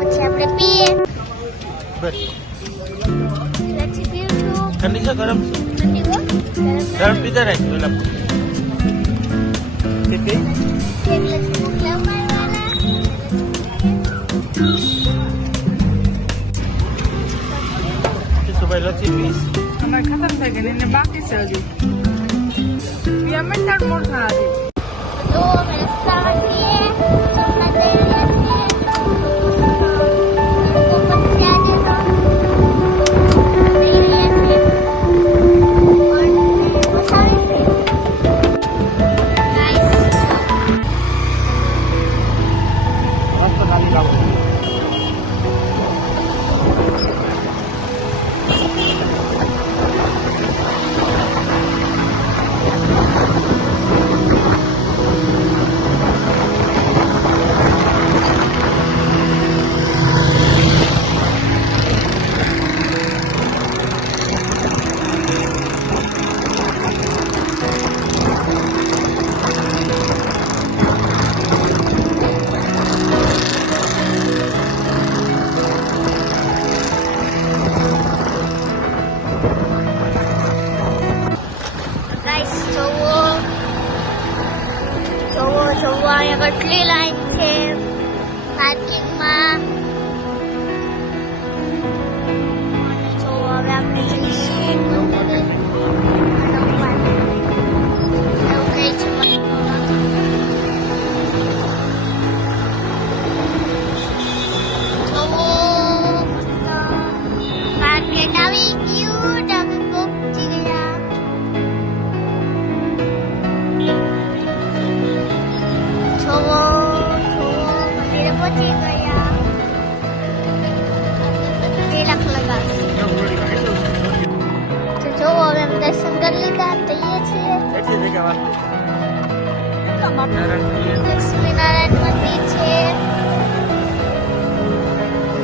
પછી આપણે પીએ. બસ લચ્છી પીવું છું. ઠંડી છે ગરમ છે ઠંડી હો. ગરમ પીતા રાખજો પેલા કેટલી એક લચ્છી મોકલાવવા ભાઈ લચ્છી પીસ અમારે ખતમ થઈ ગઈ ને એને બાકી છે હજુ અમે તાર મોટા હતી તો અમે રસ્તામાં છીએ. સોમનાથ જઈ રહ્યા છીએ. તો પછી આજે તો જઈ રહ્યા છીએ. અને મજા આવે છે. Guys, મસ્ત નાની લાવો guys, જોવો અહીંયા કેટલી લાઈન છે પાર્કિંગમાં. અને જોવો હવે આપણે જઈશું મંદિરે. એવું કંઈ છે જોવો માર્કેટ આવી ગયું. તમે પહોંચી ગયા. જોવો મંદિરે પહોંચી ગયા. 2 લાખ લગાવી. તો જોવો હવે અમે દર્શન કરી લીધા. જઈએ છીએ એટલી જગ્યા લક્ષ્મીનારાયણ મંદિર છે.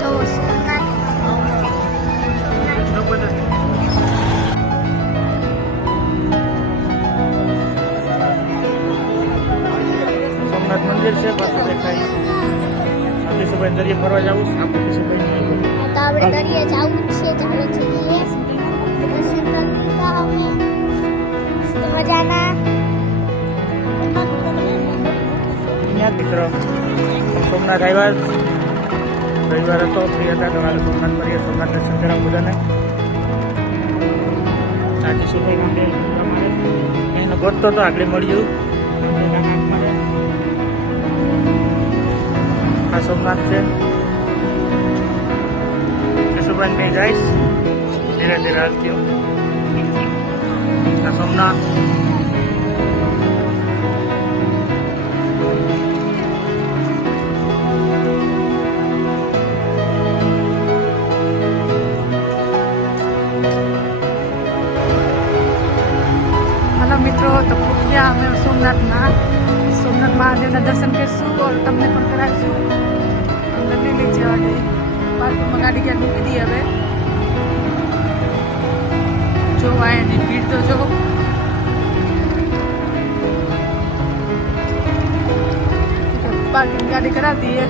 જોવો સોમનાથ. સોમનાથ મંદિર છે પાછું દેખાય આપણે સભાઈ દરિયે ફરવા જવું આપણે સભાઈ તો આપણે દરિયે જવું જ છે. ચાલો જઈએ. દર્શન કરી લીધા અમે. મસ્ત મજાના. મિત્રો સોમનાથ આવ્યા રવિવાર હતો ફ્રી હતા તો કાલે સોમનાથ ફરીએ સોમનાથ દર્શન કરાવ બધાને સાચી સુભાઈ મંદિર એને ગોતતો તો આગળ મળ્યું આ સોમનાથ છે સુભાઈ નહીં જઈશ ધીરે ધીરે હાલતી આ સોમનાથ હલો મિત્રો તો ગયા અમે સોમનાથ મહાદેવના દર્શન કરીશું और તમને પણ કરાવીશું અમને લીલી છે આજે પાર્કમાં ગાડી ક્યાં મૂકી દઈએ હવે જોવા એની ભીડ તો જો પાર્કિંગ ગાડી કરાવી દઈએ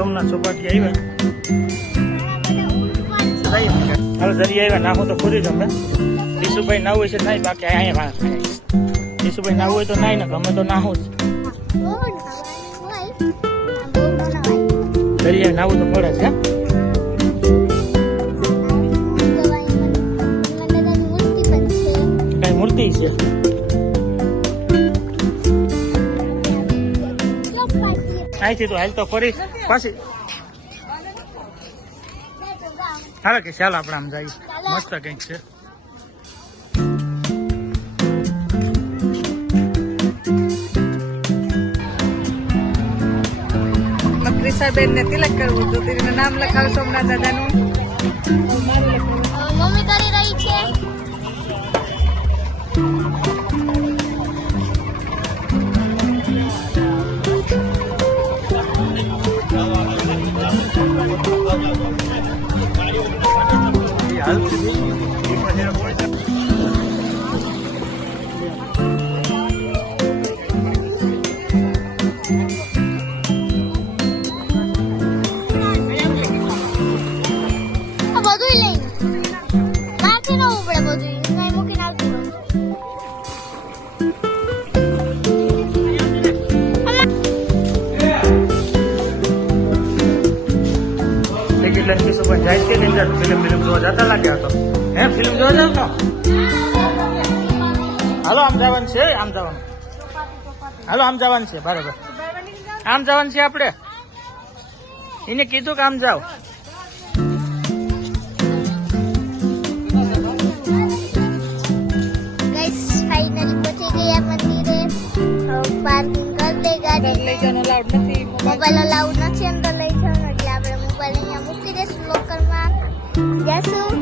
સોમનાથ ચોપાટી આવ્યા હાલ દરિયા આવ્યા નાખો તો ખોરી તમે ઈસુભાઈ નાવું હોય છે નહીં બાકી અહીંયા વાંસ થાય ઈસુભાઈ નાવું હોય તો નાઈ ને ગમે તો નાહું જ દરિયા નાવું તો પડે છે કઈ મૂર્તિ છે અહીંથી તો હાલ તો ફરી પાછી હાલો કે ચાલો આપણે આમ જઈએ મસ્ત કંઈક છે ક્રિષાબેન ને તિલક કરવું હતું તેનું નામ લખાવ સોમનાથ દાદાનું મમ્મી કરી રહી છે જાય છે કે ફિલ્મ જોવા જતા લાગ્યા હતો હે ફિલ્મ જોવા જાવ તો હાલો આમ જવાનું છે હાલો આમ જવાનું છે બરાબર આમ જવાનું છે આપણે એને કીધું કે આમ જાઓ फाइनली पहुंच गया मंदिरे पार्किंग कर दे गाड़ी લઈ જવાનો લાઉડ નથી મોબાઈલ અલાઉડ નથી અંદર લઈ જવાનું એટલે આપણે મોબાઈલ અહીંયા મૂકી દઈશું લોકરમાં જઈશું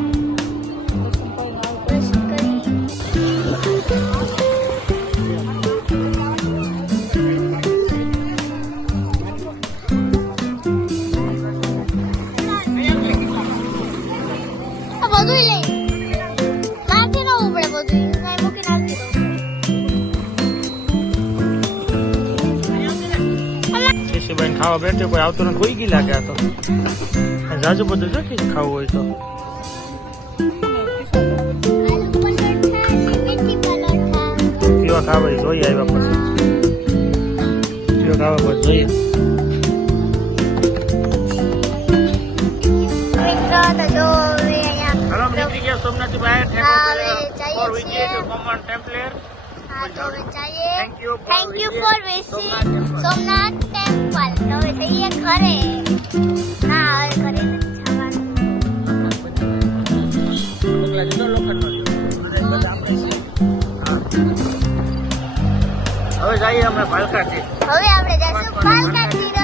દર્શન કરી આ બધું લઈ નાખી ન ઉપડે બધું કાંઈ મૂકી નાખી શીશીભાઈ ખાવા બેઠે કોઈ આવતું નથી કોઈ ગઈ લાગે તો જાજુ બધું જો કે ખાવું હોય તો કેવા ખાવા જોઈએ આવ્યા પછી કેવા ખાવા પછી જોઈએ સોમનાથ બહાર ટેમ્પલેર thank you for visiting Somnath temple तो वैसे ये घरे ना घरे હવે જઈએ અમે ભાલકાથી હવે આપણે જઈશું ભાલકા તીરથ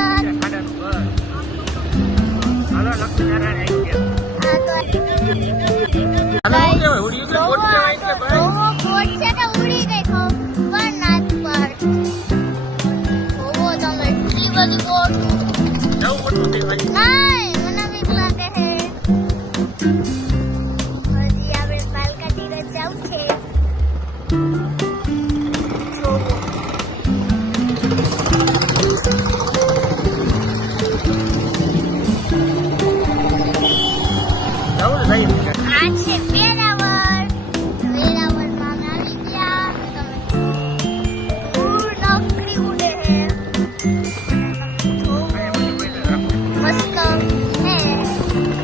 હાલો લક્ષ્મીનારાયણ આવી ગયા હા તો ઉડી ગયો કોટ કહેવાય કે ભાઈ કોટ છે તો ઉડી ગઈ પણ નાથ પર ઓહો તમે એટલી બધી કોટ જવું મોટું છે ભાઈ નહીં મને બીક લાગે છે હજી આપણે ભાલકા તીરથ જવું છે આ છે વેરાવળ વેરાવળમાં અમે આવી ગયા તમે નોકરી ઉડે હે મસ્ત હે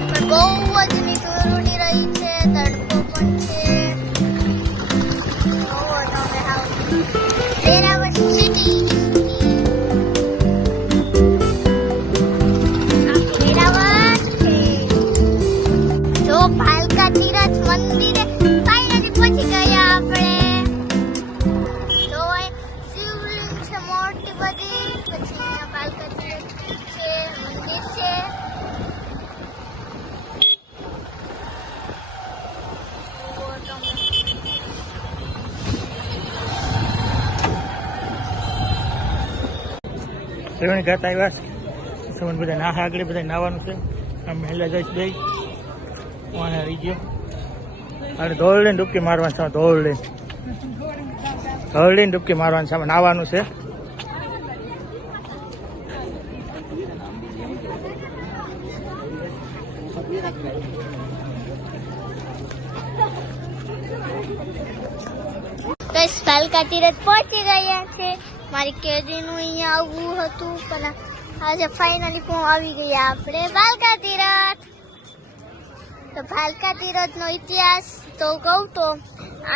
પણ બહુ જ નીચું ઉડી રહી છે તડકો પણ છે બહુ જ ત્રિવેણી ઘાટ આવ્યા છે. સંબંધ બધા નાહા આગળ બધા નાહવાનું છે. આમ મહેલા જઈશ બે વાણા રહી ગયો અને ધોળ લઈને ડૂબકી મારવાની છે. ધોળ લઈને ડૂબકી મારવાની છે. નાહવાનું છે. કઈ ભાલકા તીરથ પહોંચી ગયા છે. મારી કેદીનું અહીંયા આવવું હતું પણ આજે ફાઇનલી આવી ગયા આપણે ભાલકા તીરથ. તો ભાલકા તીરથનો ઇતિહાસ તો કહું તો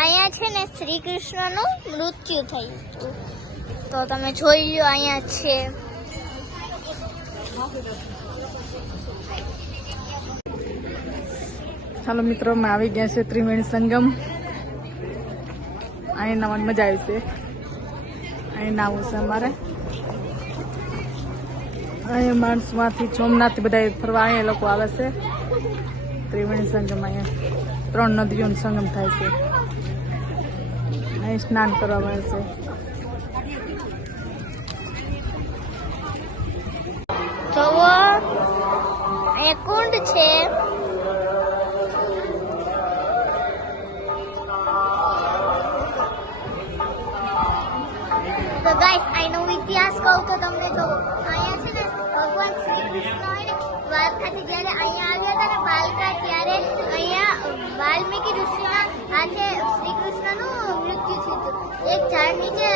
અહીંયા છે ને શ્રી કૃષ્ણનું મૃત્યુ થયું હતું. તો તમે જોઈ લો અહીંયા છે. ચાલો મિત્રો, અમે આવી ગયા છે ત્રિવેણી સંગમ. અહીં નાવાની મજા આવી છે. અહીં નાવું છે અમારે. અહીંયા માણસમાંથી સોમનાથથી બધા ફરવા અહીંયા લોકો આવે છે. ત્રિવેણી સંગમ અહીંયા 3 નદીઓનો સંગમ થાય છે. અહીં સ્નાન કરવા મળે છે. જુઓ અહીંયા કુંડ છે. તો ગાઈસ આનો ઇતિહાસ કહું તો તમને જો અહીંયા છે ને ભગવાન શ્રી કૃષ્ણ હોય ને દ્વારકાથી જ્યારે અહીંયા આવ્યા હતા ને બાલકા ત્યારે અહીંયા વાલ્મીકી ઋષિના હાથે શ્રી કૃષ્ણનું મૃત્યુ થયું હતું. એક ઝાડ નીચે